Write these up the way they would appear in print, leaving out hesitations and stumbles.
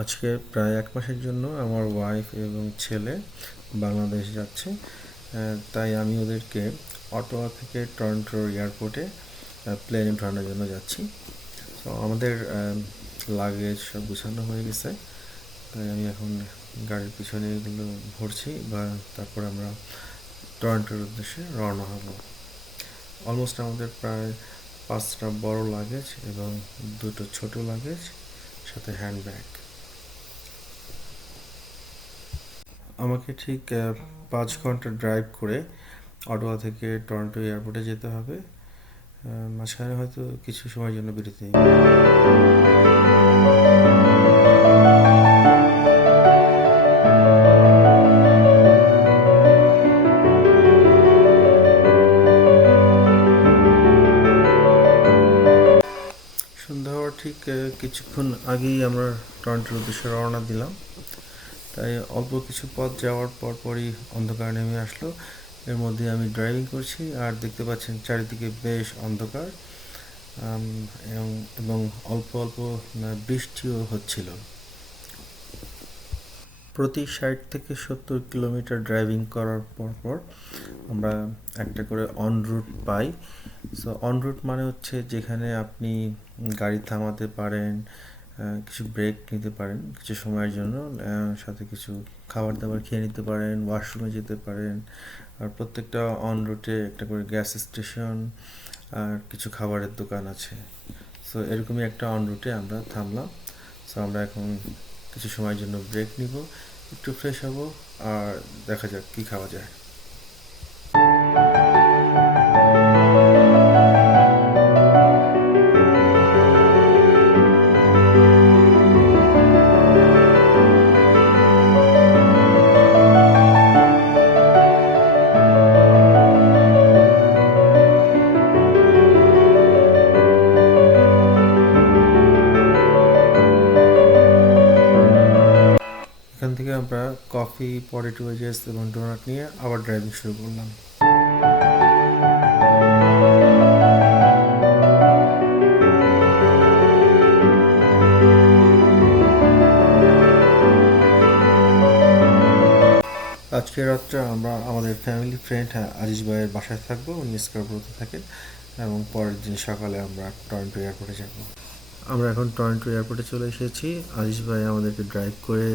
আজকে প্রায় ১ মাসের জন্য আমার ওয়াইফ এবং ছেলে বাংলাদেশ যাচ্ছে। তাই আমি ওদেরকে অটোয়া থেকে টরন্টোর এয়ারপোর্টে প্লেনে উঠানোর জন্য যাচ্ছি। তো আমাদের লাগেজ সব গুছানো হয়ে গেছে। তাই আমি এখন গাড়ির পিছনে এগুলো ভরছি বা তারপর আমরা টরন্টোর উদ্দেশ্যে রওনা হব। অলমোস্ট আমাদের প্রায় ৫টা বড় লাগেজ এবং ২টো ছোট লাগেজ, সাথে হ্যান্ডব্যাগ। আমাকে ঠিক ৫ ঘন্টা ড্রাইভ করে অটোয়া থেকে টরন্টো এয়ারপোর্টে যেতে হবে। মাঝখানে হয়তো কিছু সময়ের জন্য বিরতি নিই। সন্ধ্যা হওয়ার ঠিক কিছুক্ষণ আগেই আমরা টরন্টোর উদ্দেশ্যে রওনা দিলাম। তাই অল্প কিছু পথ যাওয়ার পরপরই অন্ধকার নেমে আসলো। এর মধ্যে আমি ড্রাইভিং করছি আর দেখতে পাচ্ছেন চারিদিকে বেশ অন্ধকার, আম, এবং অল্প অল্প বৃষ্টিও হচ্ছিল। প্রতি ৬০ থেকে ৭০ কিলোমিটার ড্রাইভিং করার পর আমরা একটা করে অন রুট পাই। সো অন রুট মানে হচ্ছে যেখানে আপনি গাড়ি থামাতে পারেন, কিছু ব্রেক নিতে পারেন কিছু সময়ের জন্য, সাথে কিছু খাবার দাবার খেয়ে নিতে পারেন, ওয়াশরুমে যেতে পারেন। আর প্রত্যেকটা অন রুটে একটা করে গ্যাস স্টেশন আর কিছু খাবারের দোকান আছে। সো এরকমই একটা অন রুটে আমরা থামলাম। সো আমরা এখন কিছু সময়ের জন্য ব্রেক নিব, একটু ফ্রেশ হব, আর দেখা যাক কী খাওয়া যায়। এখান থেকে আমরা কফি, পটেটো ওয়েজেস এবং ডোনাট নিয়ে আবার ড্রাইভিং শুরু করলাম। আজকের রাতটা আমরা আমাদের ফ্যামিলি ফ্রেন্ড আজিজ ভাইয়ের বাসায় থাকবো। উনি স্কারবোরোতে থাকেন এবং পরের দিন সকালে আমরা টরন্টো এয়ারপোর্টে যাব। আমরা এখন টরন্টো এয়ারপোর্টে চলে এসেছি। আজিজ ভাই আমাদেরকে ড্রাইভ করে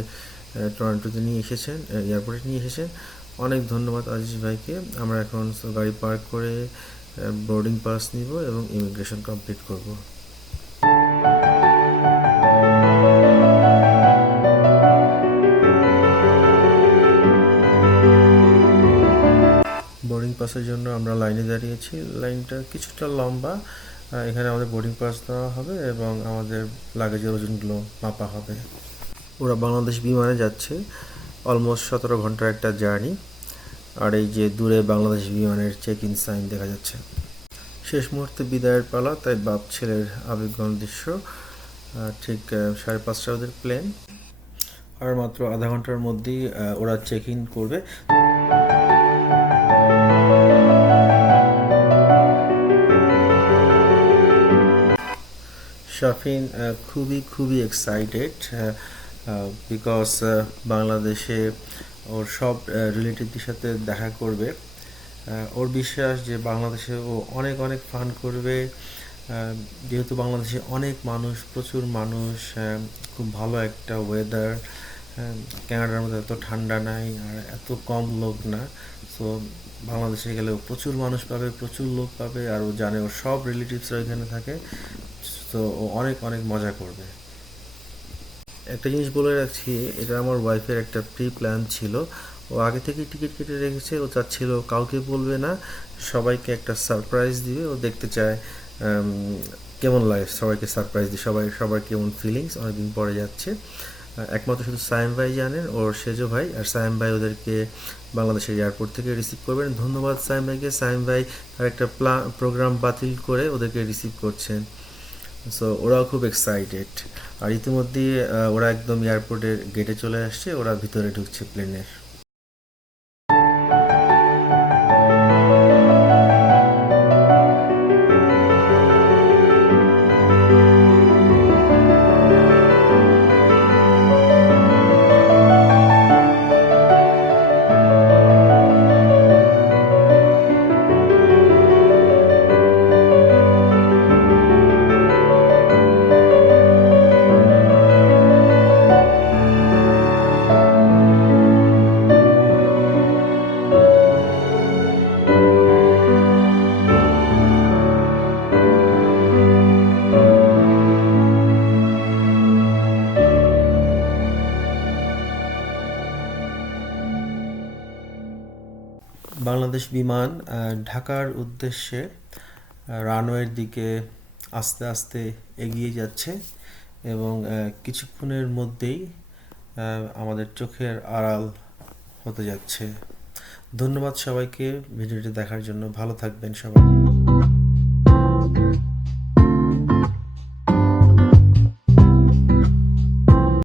টরন্টোতে নিয়ে এসেছেন, এয়ারপোর্টে নিয়ে এসেছেন। অনেক ধন্যবাদ আজিজ ভাইকে। আমরা এখন গাড়ি পার্ক করে বোর্ডিং পাস নিব এবং ইমিগ্রেশন কমপ্লিট করব। বোর্ডিং পাসের জন্য আমরা লাইনে দাঁড়িয়েছি। লাইনটা কিছুটা লম্বা। এখানে আমাদের বোর্ডিং পাস দেওয়া হবে এবং আমাদের লাগেজের ওজনগুলো মাপা হবে। ওরা বাংলাদেশ বিমানে যাচ্ছে। অলমোস্ট ১৭ ঘন্টার একটা জার্নি। আর এই যে দূরে বাংলাদেশ বিমানের চেক ইন সাইন দেখা যাচ্ছে। শেষ মুহূর্তে বিদায়ের পালা, তাই বাপ ছেলের আবেগঘন দৃশ্য। ঠিক ৫:৩০ ওদের প্লেন। আর মাত্র আধা ঘন্টার মধ্যেই ওরা চেক ইন করবে। শাফিন খুবই খুবই এক্সাইটেড, বিকজ বাংলাদেশে ওর সব রিলেটিভদের সাথে দেখা করবে। ওর বিশ্বাস যে বাংলাদেশে ও অনেক অনেক ফান করবে। যেহেতু বাংলাদেশে অনেক মানুষ, প্রচুর মানুষ, খুব ভালো একটা ওয়েদার। কানাডার মধ্যে এত ঠান্ডা নাই আর এত কম লোক না। সো বাংলাদেশে গেলে ও প্রচুর মানুষ পাবে, প্রচুর লোক পাবে, আর ও জানে ওর সব রিলেটিভসরা এখানে থাকে। তো ও অনেক অনেক মজা করবে। একটা জিনিস বলে রাখছি, এটা আমার ওয়াইফের একটা প্রি প্ল্যান ছিল। ও আগে থেকেই টিকিট কেটে রেখেছে। ও চাচ্ছিল কাউকে বলবে না, সবাইকে একটা সারপ্রাইজ দিবে। ও দেখতে চায় কেমন লাগে সবাইকে সারপ্রাইজ দিয়ে, সবার কেমন ফিলিংস। অনেকদিন পরে যাচ্ছে। একমাত্র শুধু সায়েম ভাই জানেন, ওর সেজো ভাই। আর সায়েম ভাই ওদেরকে বাংলাদেশের এয়ারপোর্ট থেকে রিসিভ করবেন। ধন্যবাদ সায়েম ভাইকে। সায়েম ভাই তার একটা প্রোগ্রাম বাতিল করে ওদেরকে রিসিভ করছেন। সো ওরাও খুব এক্সাইটেড। আর ইতিমধ্যেই ওরা একদম এয়ারপোর্টের গেটে চলে আসছে। ওরা ভিতরে ঢুকছে প্লেনের। বাংলাদেশ বিমান ঢাকার উদ্দেশ্যে রানওয়ের দিকে আস্তে আস্তে এগিয়ে যাচ্ছে এবং কিছুক্ষণের মধ্যেই আমাদের চোখের আড়াল হতে যাচ্ছে। ধন্যবাদ সবাইকে ভিডিওটি দেখার জন্য। ভালো থাকবেন সবাই।